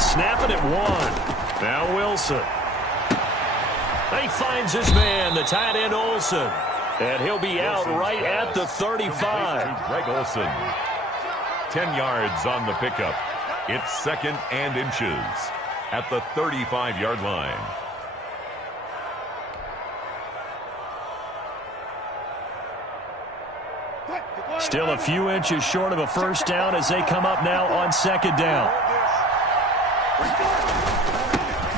snapping at one. Now Wilson. He finds his man, the tight end Olsen. And he'll be out right at the 35. Greg Olsen. 10 yards on the pickup. It's 2nd and inches at the 35-yard line. Still a few inches short of a first down as they come up now on 2nd down.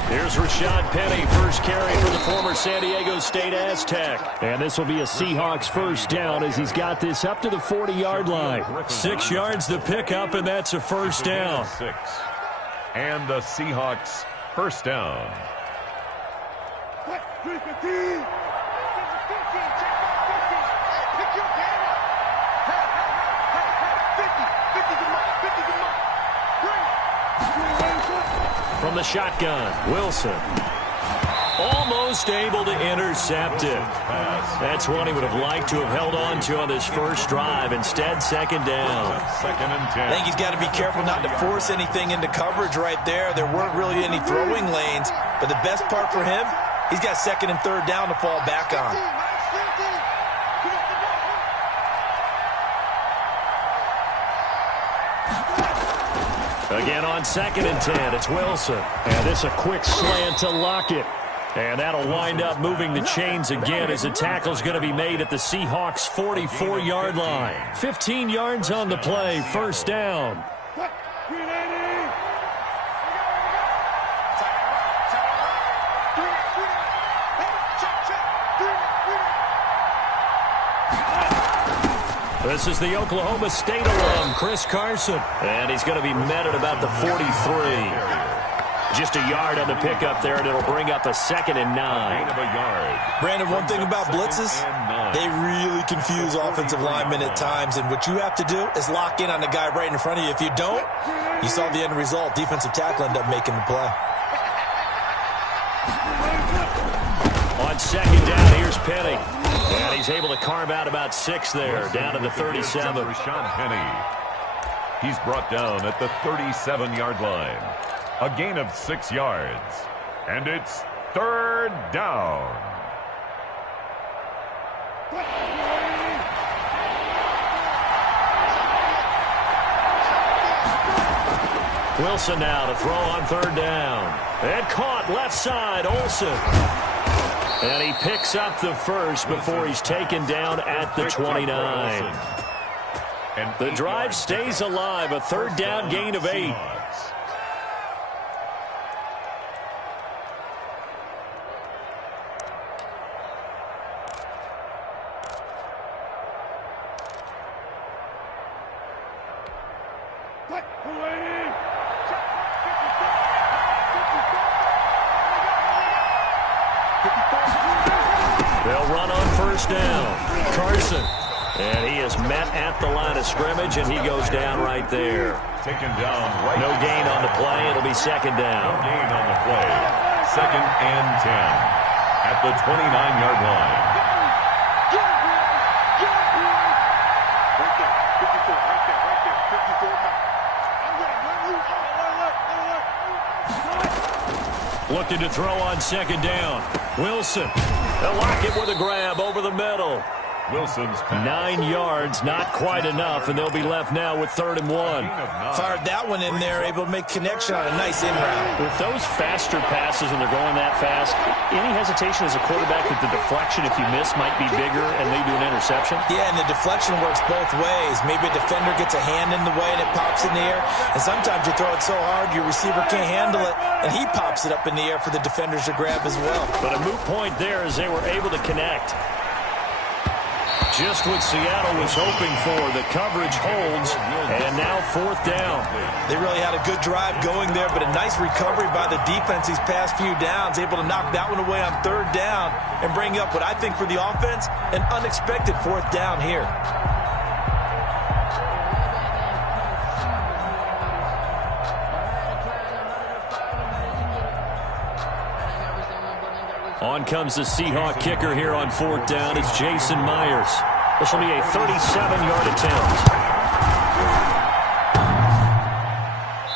Here's Rashad Penny, first carry for the former San Diego State Aztec. And this will be a Seahawks first down as he's got this up to the 40-yard line. 6 yards the pickup, and that's a first down. 6. And the Seahawks first down. From the shotgun, Wilson. Almost able to intercept it. That's one he would have liked to have held on to on this first drive. Instead, 2nd down. 2nd and 10. I think he's got to be careful not to force anything into coverage right there. There weren't really any throwing lanes. But the best part for him, he's got 2nd and 3rd down to fall back on. Again on 2nd and 10, it's Wilson. And this a quick slant to Lockett. And that'll wind up moving the chains again as the tackle's going to be made at the Seahawks' 44-yard line. 15 yards on the play, first down. This is the Oklahoma State alum, Chris Carson. And he's going to be met at about the 43. Just a yard on the pickup there, and it'll bring up a 2nd and 9. Brandon, one thing about blitzes, they really confuse offensive linemen at times. And what you have to do is lock in on the guy right in front of you. If you don't, you saw the end result. Defensive tackle ended up making the play. On 2nd down, here's Penny. And he's able to carve out about 6 there, down to the 37. Rashad Penny. He's brought down at the 37-yard line. A gain of 6 yards. And it's 3rd down. Wilson now to throw on 3rd down. And caught left side, Olsen. And he picks up the first before he's taken down at the 29. The drive stays alive, a 3rd down gain of 8. They'll run on 1st down. Carson. And he is met at the line of scrimmage, and he goes down right there. Taken down right. No gain on the play. It'll be 2nd down. No gain on the play. 2nd and 10 at the 29-yard line. Looking to throw on 2nd down. Wilson. They'll lock it with a grab over the middle. Wilson's pass. 9 yards, not quite enough, and they'll be left now with 3rd and 1. Fired that one in there, able to make connection on a nice in route. With those faster passes when they're going that fast, any hesitation as a quarterback that the deflection, if you miss, might be bigger and lead to an interception? Yeah, and the deflection works both ways. Maybe a defender gets a hand in the way and it pops in the air, and sometimes you throw it so hard your receiver can't handle it, and he pops it up in the air for the defenders to grab as well. But a moot point there as they were able to connect. Just what Seattle was hoping for. The coverage holds, and now 4th down. They really had a good drive going there, but a nice recovery by the defense these past few downs, able to knock that one away on 3rd down and bring up what I think for the offense, an unexpected 4th down here. On comes the Seahawk kicker here on 4th down. It's Jason Myers. This will be a 37-yard attempt.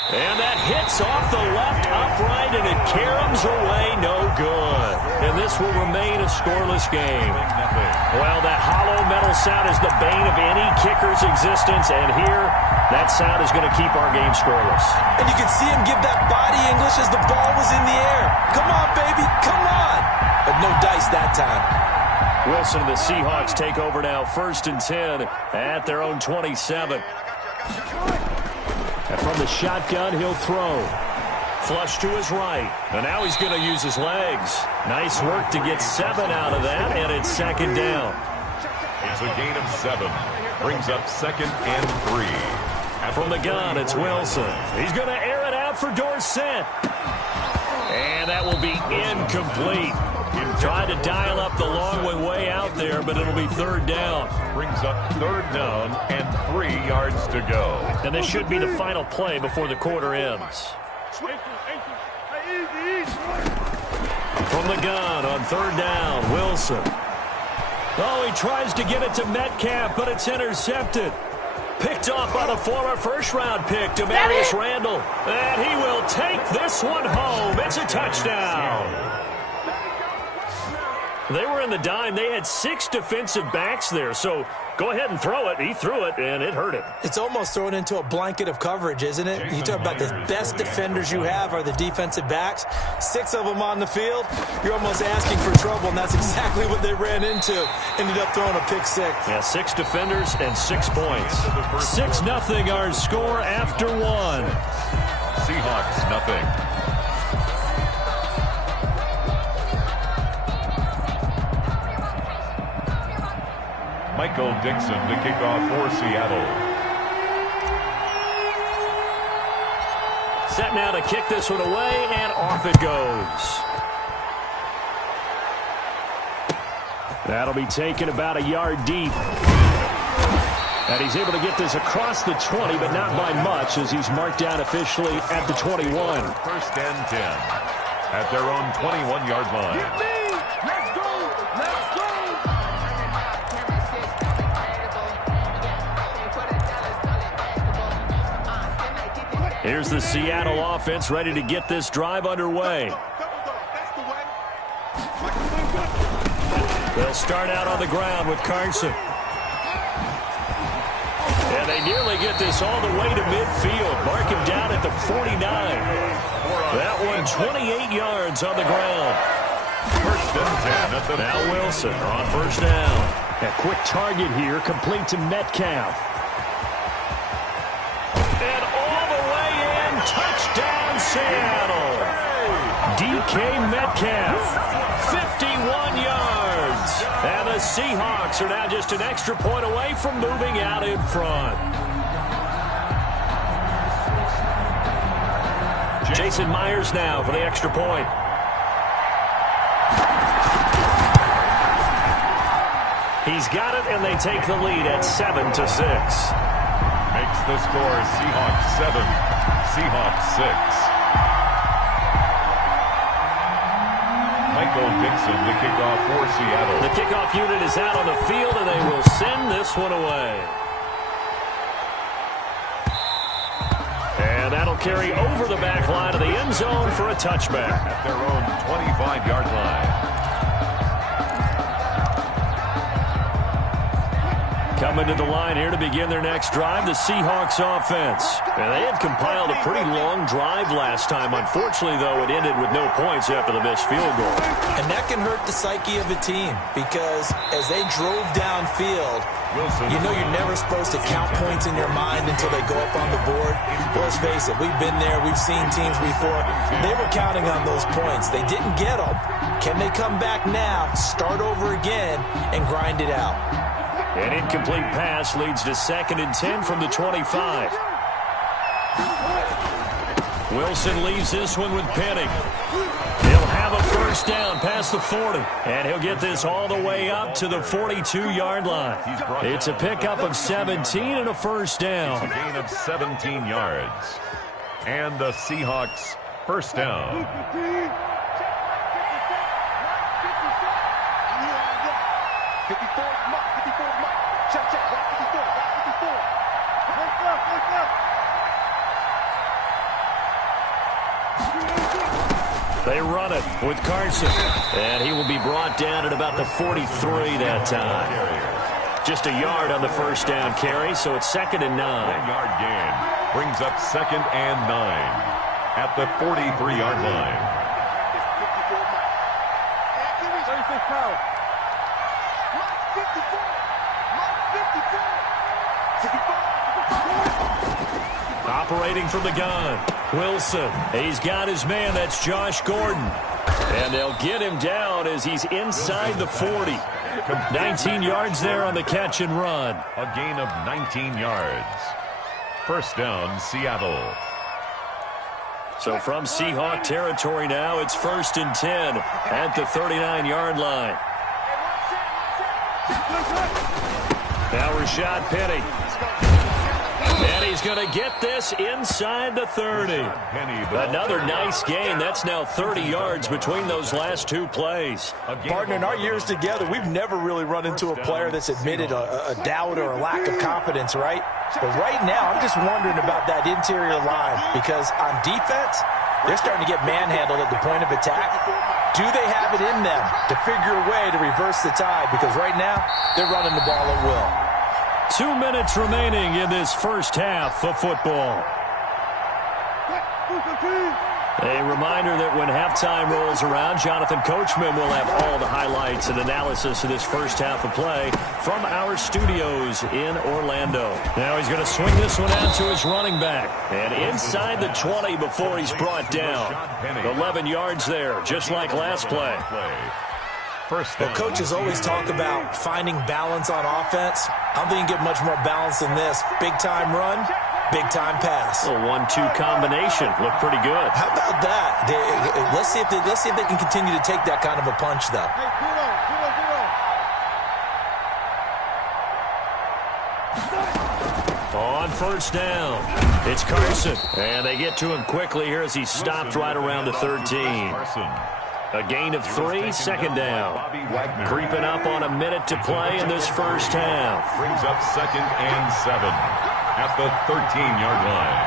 And that hits off the left upright, and it caroms away, no good. And this will remain a scoreless game. Well, that hollow metal sound is the bane of any kicker's existence, and here, that sound is going to keep our game scoreless. And you can see him give that body English as the ball was in the air. Come on, baby, come on. But no dice that time. Wilson and the Seahawks take over now, 1st and 10 at their own 27. And from the shotgun, he'll throw. Flush to his right. And now he's going to use his legs. Nice work to get 7 out of that, and it's 2nd down. It's a gain of 7. Brings up 2nd and 3. And from the gun, it's Wilson. He's going to air it out for Dorsett. And that will be incomplete. Trying to dial up the long one way out there, but it'll be 3rd down. Brings up 3rd down and 3 yards to go. And this should be the final play before the quarter ends. From the gun on 3rd down, Wilson. Oh, he tries to get it to Metcalf, but it's intercepted. Picked off by the former first-round pick, Demarius Randall. And he will take this one home. It's a touchdown. They were in the dime. They had 6 defensive backs there, so go ahead and throw it. He threw it, and it hurt him. It's almost thrown into a blanket of coverage, isn't it? You talk about the best defenders you have are the defensive backs. 6 of them on the field. You're almost asking for trouble, and that's exactly what they ran into. Ended up throwing a pick 6. Yeah, 6 defenders and 6 points. 6-0 our score after 1. Seahawks, nothing. Michael Dixon to kick off for Seattle. Set now to kick this one away, and off it goes. That'll be taken about a yard deep. And he's able to get this across the 20, but not by much, as he's marked down officially at the 21. 1st and 10 at their own 21-yard line. Here's the Seattle offense ready to get this drive underway. They'll start out on the ground with Carson. And they nearly get this all the way to midfield. Mark him down at the 49. That one 28 yards on the ground. 1st and 10 at the now Wilson on 1st down. A quick target here, complete to Metcalf. And all the way in, touchdown Seattle. DK Metcalf, 51 yards. And the Seahawks are now just an extra point away from moving out in front. Jason Myers now for the extra point. He's got it, and they take the lead at 7-6. Makes the score Seahawks 7, Seahawks 6. Michael Dixon, the kickoff for Seattle. The kickoff unit is out on the field, and they will send this one away. And that'll carry over the back line of the end zone for a touchback. At their own 25-yard line. Coming to the line here to begin their next drive, the Seahawks offense. And they had compiled a pretty long drive last time. Unfortunately, though, it ended with no points after the missed field goal. And that can hurt the psyche of a team because as they drove downfield, you know you're never supposed to count points in your mind until they go up on the board. But let's face it, we've been there. We've seen teams before. They were counting on those points. They didn't get them. Can they come back now, start over again, and grind it out? An incomplete pass leads to 2nd and 10 from the 25. Wilson leaves this one with Penning. He'll have a 1st down past the 40. And he'll get this all the way up to the 42-yard line. It's a pickup of 17 and a 1st down. It's a gain of 17 yards. And the Seahawks 1st down. They run it with Carson. And he will be brought down at about the 43 that time. Just a yard on the first down carry, so it's 2nd and 9. 1-yard gain brings up 2nd and 9 at the 43-yard line. Operating from the gun, Wilson. He's got his man. That's Josh Gordon. And they'll get him down as he's inside the 40. 19 yards there on the catch and run. A gain of 19 yards. First down, Seattle. So from Seahawk territory now, it's 1st and 10 at the 39-yard line. Now Rashad Penny. And he's going to get this inside the 30. Another nice gain. That's now 30 yards between those last two plays. Partner, in our years together, we've never really run into a player that's admitted a doubt or a lack of confidence, right? But right now, I'm just wondering about that interior line because on defense, they're starting to get manhandled at the point of attack. Do they have it in them to figure a way to reverse the tide? Because right now, they're running the ball at will. 2 minutes remaining in this first half of football. A reminder that when halftime rolls around, Jonathan Coachman will have all the highlights and analysis of this first half of play from our studios in Orlando. Now he's going to swing this one out to his running back. And inside the 20 before he's brought down. 11 yards there, just like last play. Well, coaches always talk about finding balance on offense. I don't think you can get much more balance than this. Big-time run, big-time pass. A 1-2 combination. Looked pretty good. How about that? Let's see if they can continue to take that kind of a punch, though. On first down, it's Carson. And they get to him quickly here as he's stopped right around the 13. A gain of 3, 2nd down. Creeping up on a minute to play in this first half. Brings up 2nd and 7 at the 13-yard line.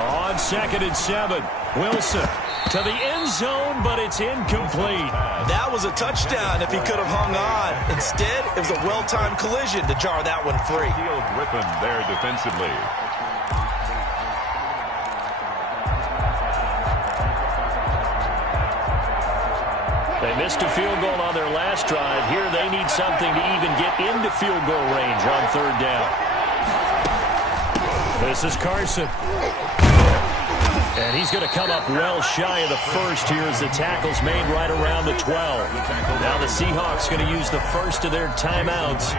On 2nd and 7, Wilson to the end zone, but it's incomplete. That was a touchdown if he could have hung on. Instead, it was a well-timed collision to jar that one free. Field ripping there defensively. They missed a field goal on their last drive. Here they need something to even get into field goal range on 3rd down. This is Carson. And he's going to come up well shy of the first here as the tackle's made right around the 12. Now the Seahawks going to use the first of their timeouts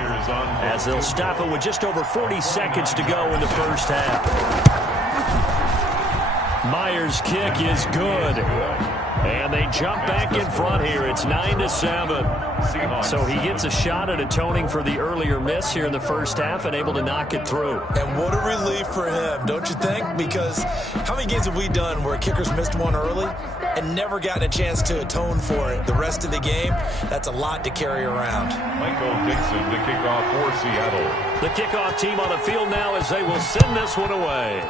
as they'll stop it with just over 40 seconds to go in the first half. Myers' kick is good. And they jump back in front here. It's 9-7. So he gets a shot at atoning for the earlier miss here in the first half and able to knock it through. And what a relief for him, don't you think? Because how many games have we done where kickers missed one early and never gotten a chance to atone for it the rest of the game? That's a lot to carry around. Michael Dixon to kick off for Seattle. The kickoff team on the field now as they will send this one away.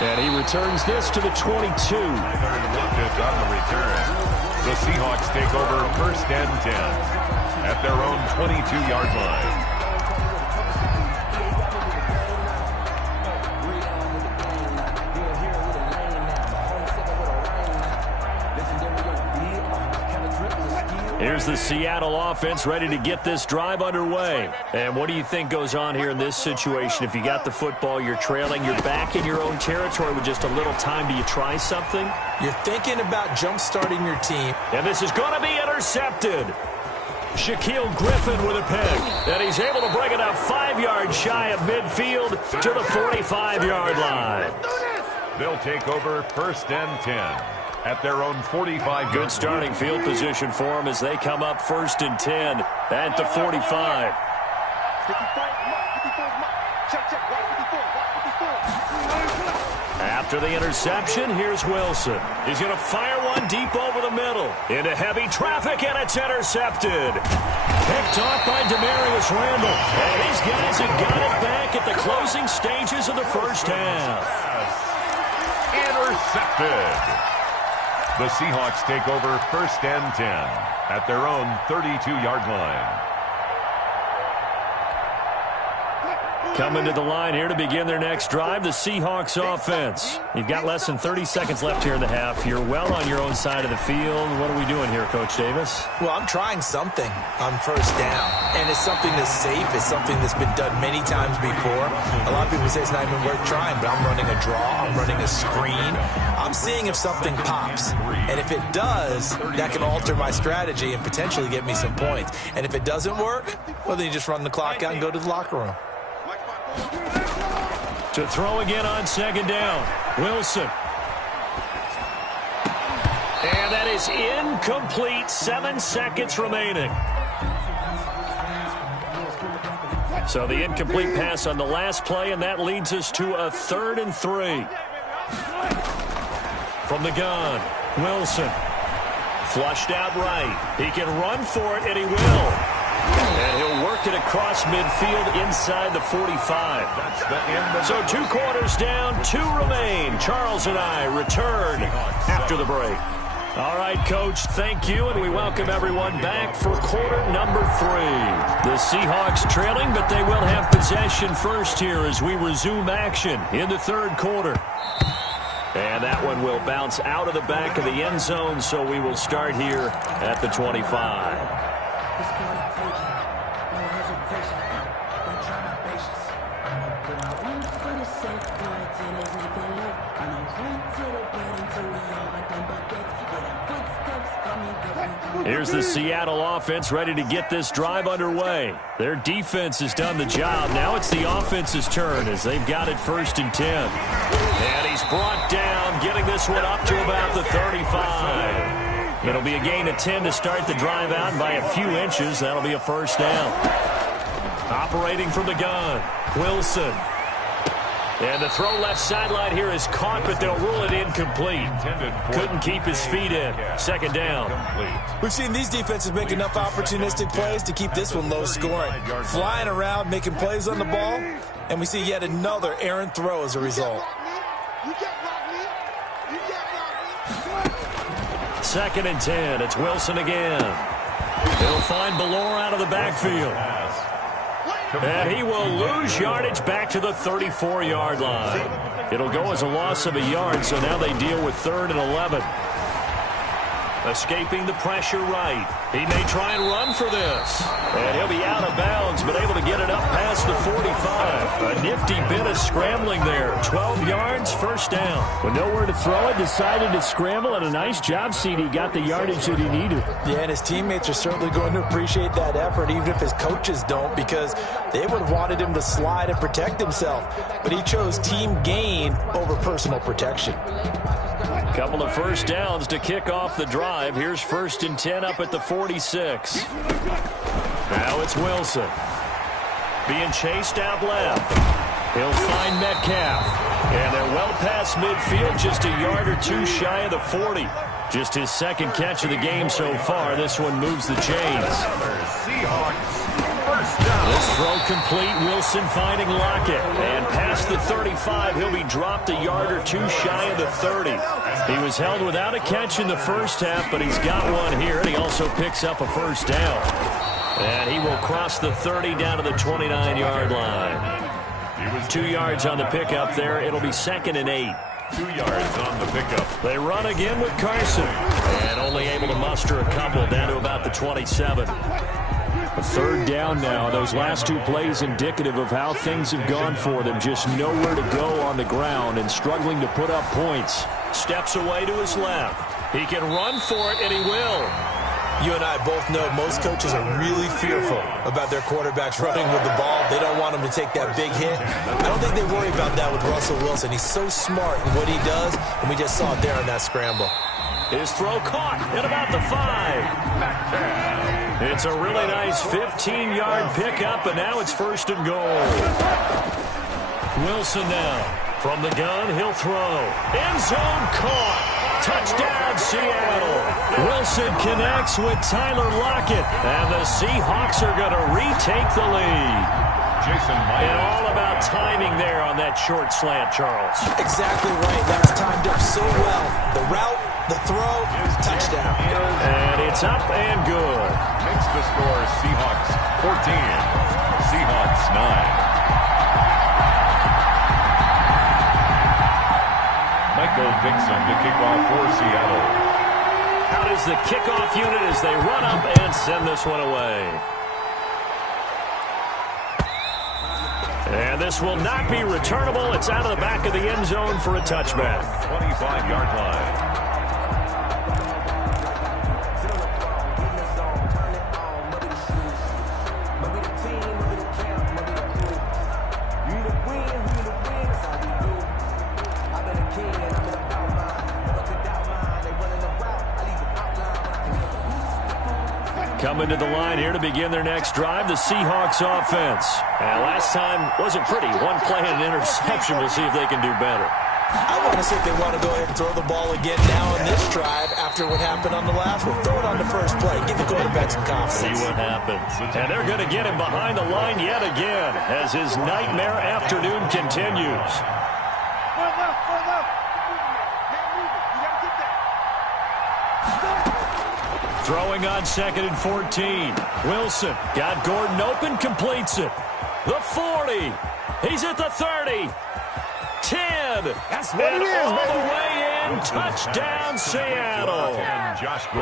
And he returns this to the 22. On the return. The Seahawks take over 1st and 10 at their own 22-yard line. Here's the Seattle offense ready to get this drive underway. And what do you think goes on here in this situation? If you got the football, you're trailing, you're back in your own territory with just a little time. Do you try something? You're thinking about jump-starting your team. And this is going to be intercepted. Shaquille Griffin with a pick. And he's able to bring it up 5 yards shy of midfield to the 45-yard line. They'll take over 1st and 10. At their own 45. Good starting field position for them as they come up 1st and 10 at the 45. After the interception, here's Wilson. He's going to fire one deep over the middle. Into heavy traffic, and it's intercepted. Picked off by Demarius Randall. And these guys have got it back at the closing stages of the first half. Intercepted. The Seahawks take over 1st and 10 at their own 32-yard line. Coming to the line here to begin their next drive, the Seahawks offense. You've got less than 30 seconds left here in the half. You're well on your own side of the field. What are we doing here, Coach Davis? Well, I'm trying something on 1st down, and it's something that's safe. It's something that's been done many times before. A lot of people say it's not even worth trying, but I'm running a draw. I'm running a screen. I'm seeing if something pops, and if it does, that can alter my strategy and potentially get me some points. And if it doesn't work, well, then you just run the clock out and go to the locker room. To throw again on 2nd down, Wilson. And that is incomplete. 7 seconds remaining. So the incomplete pass on the last play, and that leads us to a 3rd and 3. From the gun, Wilson. Flushed out right. He can run for it, and he will. And he'll work it across midfield inside the 45. That's the end of So 2 quarters down, 2 remain. Charles and I return after the break. All right, Coach, thank you, and we welcome everyone back for quarter number 3. The Seahawks trailing, but they will have possession first here as we resume action in the 3rd quarter. And that one will bounce out of the back of the end zone, so we will start here at the 25. Here's the Seattle offense ready to get this drive underway. Their defense has done the job. Now it's the offense's turn as they've got it 1st and 10. And he's brought down, getting this one up to about the 35. It'll be a gain of 10 to start the drive out by a few inches. That'll be a 1st down. Operating from the gun, Wilson. And the throw left sideline here is caught, but they'll rule it incomplete. Couldn't keep his feet in. 2nd down. We've seen these defenses make enough opportunistic plays to keep this one low scoring. Flying around, making plays on the ball, and we see yet another errant throw as a result. 2nd and 10. It's Wilson again. He'll find Ballore out of the backfield. And he will lose yardage back to the 34-yard line. It'll go as a loss of a yard, so now they deal with 3rd and 11. Escaping the pressure right. He may try and run for this. And he'll be out of bounds, but able to get it up past the 45. A nifty bit of scrambling there. 12 yards, 1st down. With nowhere to throw it, decided to scramble, and a nice job, CD. Got the yardage that he needed. Yeah, and his teammates are certainly going to appreciate that effort, even if his coaches don't, because they would have wanted him to slide and protect himself. But he chose team gain over personal protection. Couple of 1st downs to kick off the drive. Here's 1st and 10 up at the 46. Now it's Wilson. Being chased out left. He'll find Metcalf. And they're well past midfield, just a yard or 2 shy of the 40. Just his 2nd catch of the game so far. This one moves the chains. Seahawks. 1st down. This throw complete. Wilson finding Lockett. And past the 35, he'll be dropped a yard or 2 shy of the 30. He was held without a catch in the 1st half, but he's got one here, and he also picks up a 1st down. And he will cross the 30 down to the 29-yard line. 2 yards on the pickup there. It'll be 2nd and 8. 2 yards on the pickup. They run again with Carson. And only able to muster a couple down to about the 27. A 3rd down now. Those last 2 plays indicative of how things have gone for them. Just nowhere to go on the ground and struggling to put up points. Steps away to his left. He can run for it, and he will. You and I both know most coaches are really fearful about their quarterbacks running with the ball. They don't want them to take that big hit. I don't think they worry about that with Russell Wilson. He's so smart in what he does, and we just saw it there on that scramble. His throw caught at about the 5. It's a really nice 15-yard pickup, and now it's 1st and goal. Wilson now. From the gun, he'll throw. End zone caught. Touchdown, Seattle. Wilson connects with Tyler Lockett. And the Seahawks are going to retake the lead. And all about timing there on that short slant, Charles. Exactly right. That's timed up so well. The route, the throw, touchdown. And it's up and good. Makes the score Seahawks 14, Seahawks 9. Michael Dixon to kick off for Seattle. Out is the kickoff unit as they run up and send this one away. And this will not be returnable. It's out of the back of the end zone for a touchback. 25-yard line. Coming to the line here to begin their next drive, the Seahawks offense. And last time wasn't pretty. One play and an interception. We'll see if they can do better. I want to see if they want to go ahead and throw the ball again now in this drive after what happened on the last one. Throw it on the first play. Give the quarterback some confidence. See what happens. And they're going to get him behind the line yet again as his nightmare afternoon continues. Throwing on 2nd and 14. Wilson got Gordon open, completes it. The 40. He's at the 30. 10. That's what it is, all baby. the way in. Touchdown, Seattle.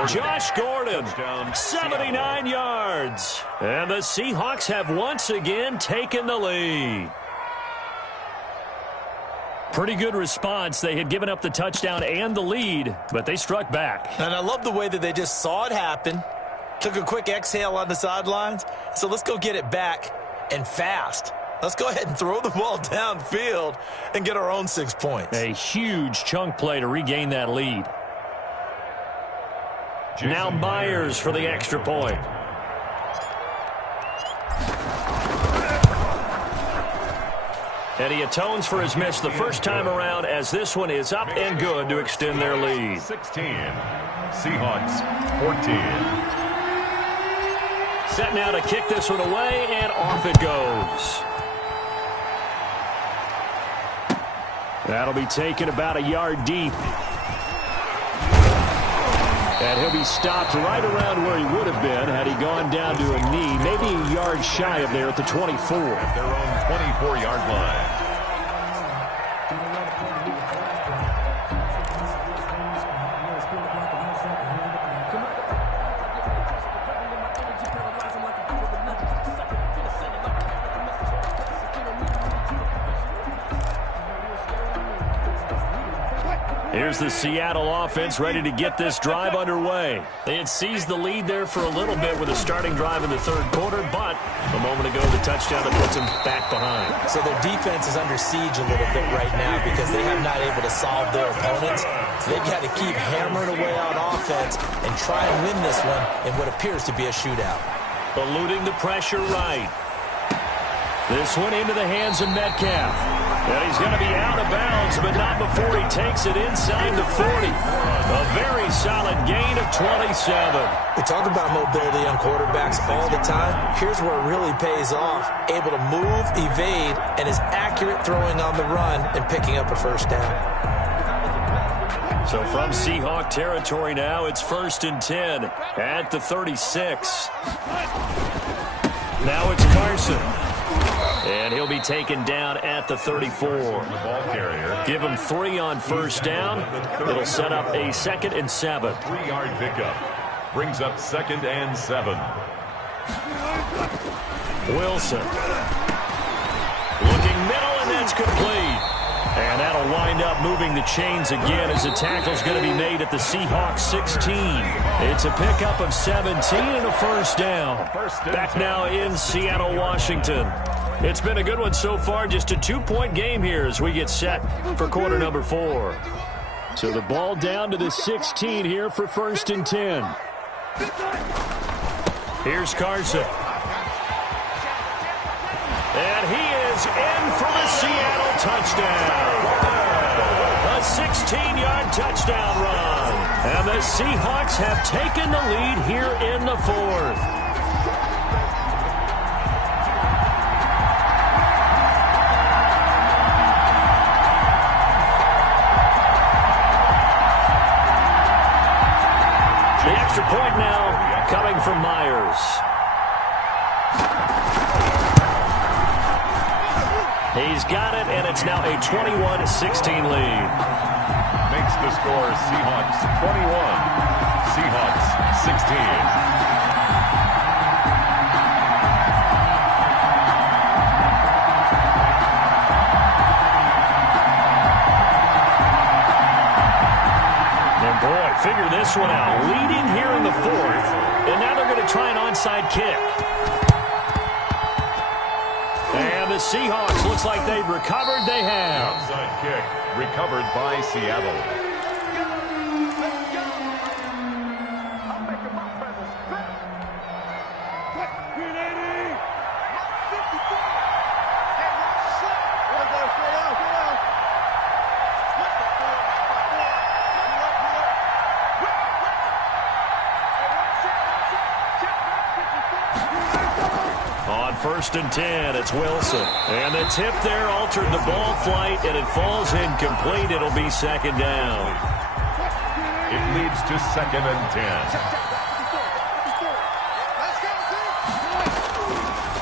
Josh Gordon, 79 yards. And the Seahawks have once again taken the lead. Pretty good response. They had given up the touchdown and the lead, but they struck back. And I love the way that they just saw it happen, took a quick exhale on the sidelines. So let's go get it back and fast. Let's go ahead and throw the ball downfield and get our own 6 points. A huge chunk play to regain that lead. Now Myers for the extra point. And he atones for his miss the first time around as this one is up and good to extend their lead. 16, Seahawks 14. Set now to kick this one away, and off it goes. That'll be taken about a yard deep. And he'll be stopped right around where he would have been had he gone down to a knee, maybe a yard shy of there at the 24. At their own 24-yard line. Here's the Seattle offense ready to get this drive underway. They had seized the lead there for a little bit with a starting drive in the third quarter, but a moment ago the touchdown that puts them back behind. So their defense is under siege a little bit right now because they have not able to solve their opponents. So they've got to keep hammering away on offense and try and win this one in what appears to be a shootout. Eluding the pressure right. This one into the hands of Metcalf. And he's going to be out of bounds, but not before he takes it inside the 40. A very solid gain of 27. We talk about mobility on quarterbacks all the time. Here's where it really pays off. Able to move, evade, and is accurate throwing on the run and picking up a first down. So from Seahawk territory now, it's 1st and 10 at the 36. Now it's Carson. And he'll be taken down at the 34. The ball carrier. Give him 3 on first down. It'll set up a 2nd and 7. 3-yard pickup. Brings up 2nd and 7. Wilson. Looking middle, and that's complete. And that'll wind up moving the chains again as the tackle's going to be made at the Seahawks 16. It's a pickup of 17 and a first down. Back now in Seattle, Washington. It's been a good one so far, just a 2-point game here as we get set for quarter number 4. So the ball down to the 16 here for 1st and 10. Here's Carson. And he is in for the Seattle touchdown. touchdown run. And the Seahawks have taken the lead here in the fourth. The extra point now coming from Myers. He's got it, and it's now a 21-16 lead. Makes the score Seahawks 21, Seahawks 16. And boy, figure this one out. Leading here in the fourth, and now they're going to try an onside kick. And the Seahawks, looks like they've recovered. They have. Onside kick recovered by Seattle. First and 10, it's Wilson. And the tip there altered the ball flight, and it falls incomplete. It'll be second down. It leads to second and 10.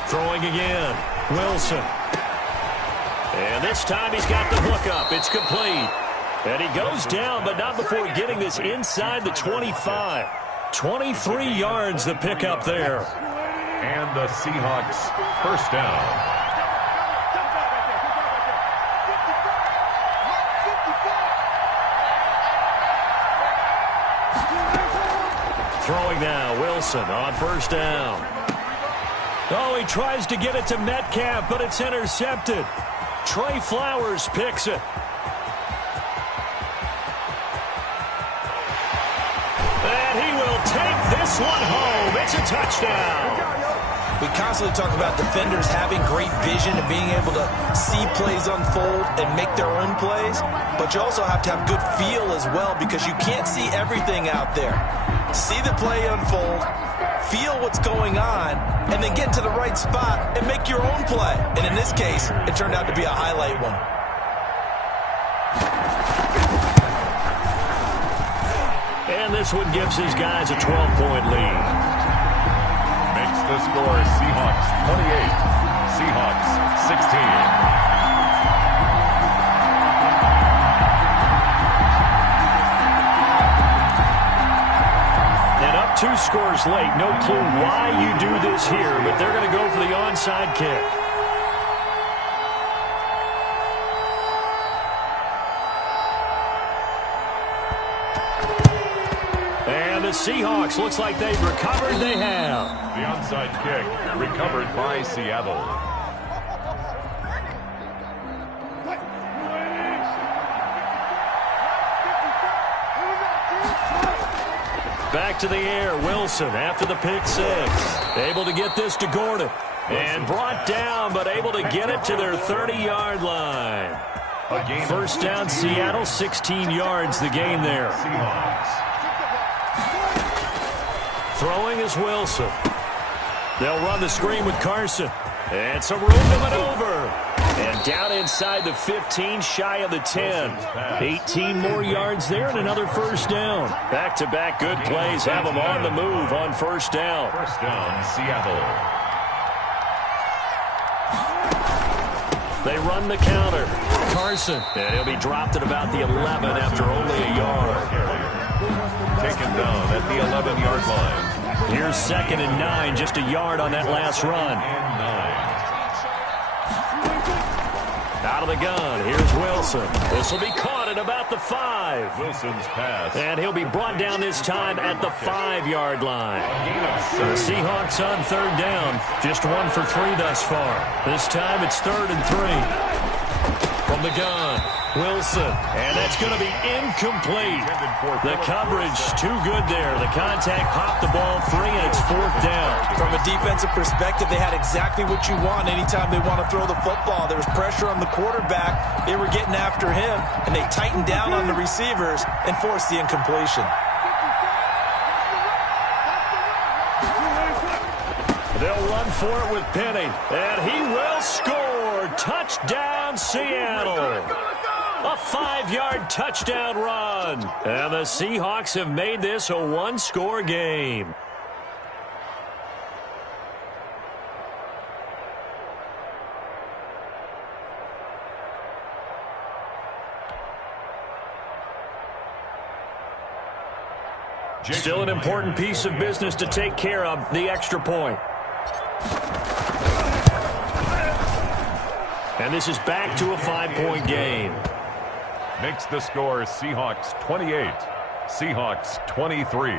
Throwing again, Wilson. And this time he's got the hook up. It's complete. And he goes down, but not before getting this inside the 25. 23 yards the pickup there. And the Seahawks first down. Throwing now, Wilson on first down. Oh, he tries to get it to Metcalf, but it's intercepted. Trey Flowers picks it. And he will take this one home. It's a touchdown. We constantly talk about defenders having great vision and being able to see plays unfold and make their own plays, but you also have to have good feel as well because you can't see everything out there. See the play unfold, feel what's going on, and then get to the right spot and make your own play. And in this case, it turned out to be a highlight one. And this one gives his guys a 12-point lead. Makes the score Seahawks 28, Seahawks 16. And up 2 scores late. No clue why you do this here, but they're going to go for the onside kick. The Seahawks, looks like they've recovered. They have. The onside kick recovered by Seattle. Back to the air, Wilson after the pick six. Able to get this to Gordon. And brought down, but able to get it to their 30-yard line. First down, Seattle, 16 yards the gain there. Seahawks. Throwing is Wilson. They'll run the screen with Carson. And some room to maneuver. And down inside the 15, shy of the 10. 18 more yards there and another first down. Back-to-back good plays have them on the move on first down. First down, Seattle. They run the counter. Carson. And he'll be dropped at about the 11 after only a yard. Taken down at the 11-yard line. Here's second and 9, just a yard on that last run. And 9. Out of the gun, here's Wilson. This will be caught at about the 5. Wilson's pass. And he'll be brought down this time at the 5-yard line. The Seahawks on third down. Just 1 for 3 thus far. This time it's 3rd and 3. From the gun, Wilson. And that's going to be incomplete. The coverage too good there. The contact popped the ball free, and it's 4th down. From a defensive perspective, they had exactly what you want anytime they want to throw the football. There was pressure on the quarterback. They were getting after him, and they tightened down on the receivers and forced the incompletion. They'll run for it with Penny, and he will score. Touchdown, Seattle. A 5-yard touchdown run. And the Seahawks have made this a one-score game. Still an important piece of business to take care of, the extra point. And this is back to a 5-point game. Makes the score Seahawks 28, Seahawks 23.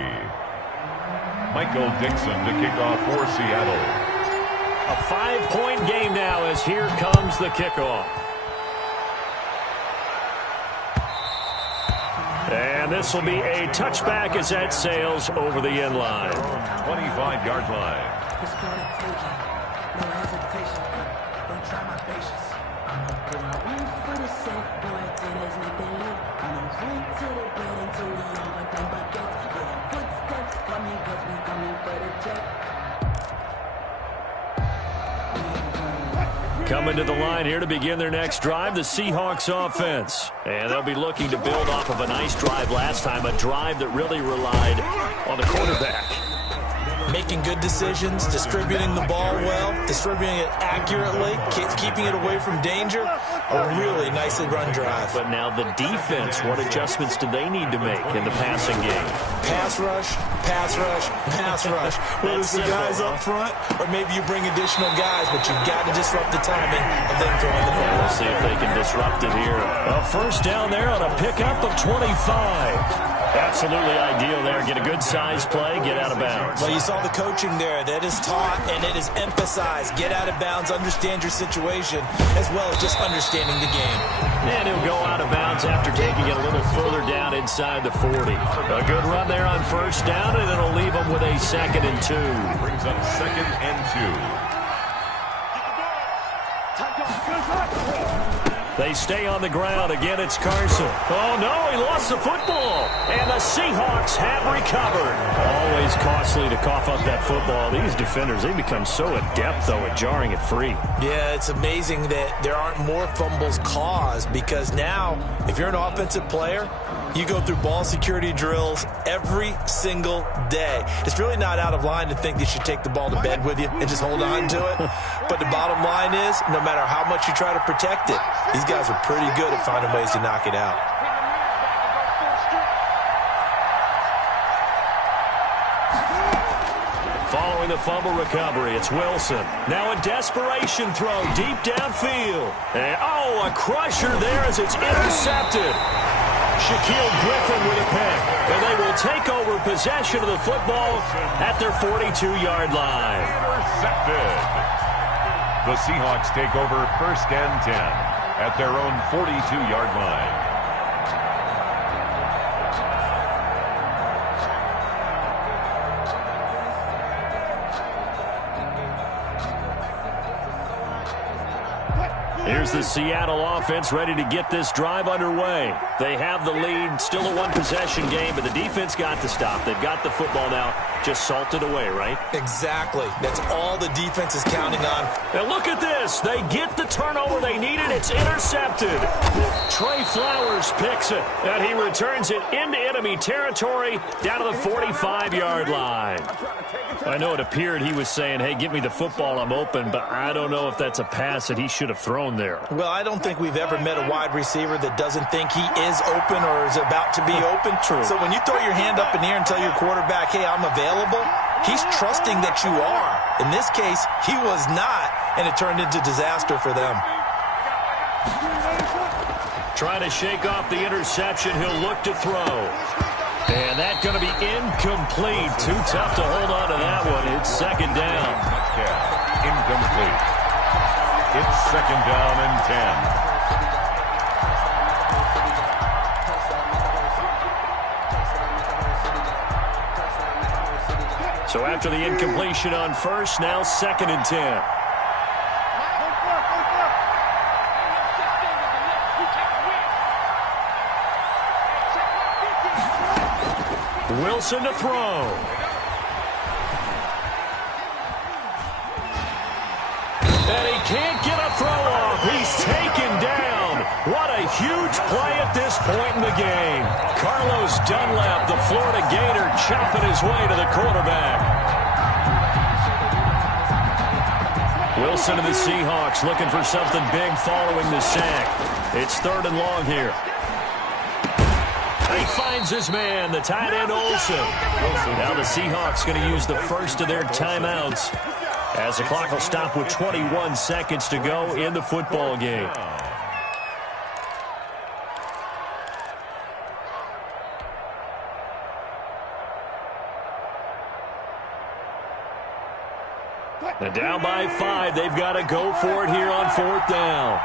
Michael Dixon to kick off for Seattle. A 5-point game now as here comes the kickoff. And this will be a touchback as that sails over the end line. 25-yard line. Coming to the line here to begin their next drive, the Seahawks offense. And they'll be looking to build off of a nice drive last time, a drive that really relied on the quarterback. Making good decisions, distributing the ball well, distributing it accurately, keeping it away from danger. A really nicely run drive. But now the defense, what adjustments do they need to make in the passing game? Pass rush, pass rush, pass rush. Whether it's the guys up front or maybe you bring additional guys, but you've got to disrupt the timing of them throwing the football. We'll see if they can disrupt it here. A first down there on a pickup of 25. Absolutely ideal there. Get a good size play, get out of bounds. Well, you saw the coaching there. That is taught and it is emphasized. Get out of bounds, understand your situation, as well as just understanding the game. And he'll go out of bounds after taking it a little further down inside the 40. A good run there on first down, and it'll leave them with a 2nd and 2. Brings up 2nd and 2. They stay on the ground. Again, it's Carson. Oh, no, he lost the football. And the Seahawks have recovered. Always costly to cough up that football. These defenders, they become so adept, though, at jarring it free. Yeah, it's amazing that there aren't more fumbles caused because now, if you're an offensive player, you go through ball security drills every single day. It's really not out of line to think that you should take the ball to bed with you and just hold on to it. But the bottom line is, no matter how much you try to protect it, these guys are pretty good at finding ways to knock it out. Following the fumble recovery, it's Wilson. Now a desperation throw deep downfield. And, a crusher there as it's intercepted. Shaquille Griffin with a pick. And they will take over possession of the football at their 42-yard line. Intercepted. The Seahawks take over 1st and 10 at their own 42-yard line. Here's the Seattle offense ready to get this drive underway. They have the lead, still a one-possession game, but the defense got to stop. They've got the football now, just salted away, right? Exactly. That's all the defense is counting on. And look at this. They get the turnover they needed. It's intercepted. Trey Flowers picks it, and he returns it into enemy territory down to the 45-yard line. I know it appeared he was saying, hey, give me the football, I'm open, but I don't know if that's a pass that he should have thrown there. Well, I don't think we've ever met a wide receiver that doesn't think he is open or is about to be open. True. So when you throw your hand up in the air and tell your quarterback, hey, I'm available, he's trusting that you are. In this case, he was not, and it turned into disaster for them. Trying to shake off the interception, he'll look to throw. And that's going to be incomplete. Too tough to hold on to that one. It's 2nd down. Incomplete. It's 2nd down and 10. So after the incompletion on first, now 2nd and 10. Wilson to throw. And he can't get a throw off. He's taken down. What a huge play at this point in the game. Carlos Dunlap, the Florida Gator, chopping his way to the quarterback. Wilson and the Seahawks looking for something big following the sack. It's 3rd and long here. He finds his man, the tight end Olsen. Now the Seahawks going to use the first of their timeouts as the clock will stop with 21 seconds to go in the football game. And down by 5, they've got to go for it here on 4th down.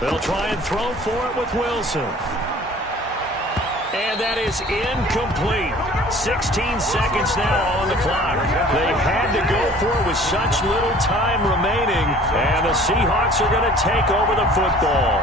They'll try and throw for it with Wilson. And that is incomplete. 16 seconds now on the clock. They had to go for it with such little time remaining. And the Seahawks are going to take over the football.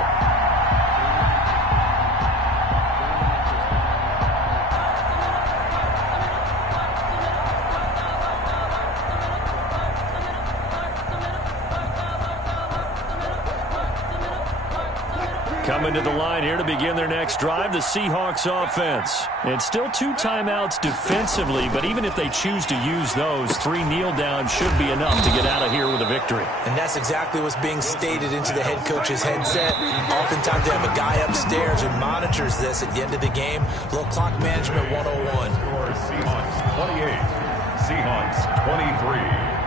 Coming to the line here to begin their next drive, the Seahawks offense. It's still 2 timeouts defensively, but even if they choose to use those, 3 kneel downs should be enough to get out of here with a victory. And that's exactly what's being stated into the head coach's headset. Oftentimes they have a guy upstairs who monitors this at the end of the game. Little clock management 101. Seahawks 28, Seahawks 23.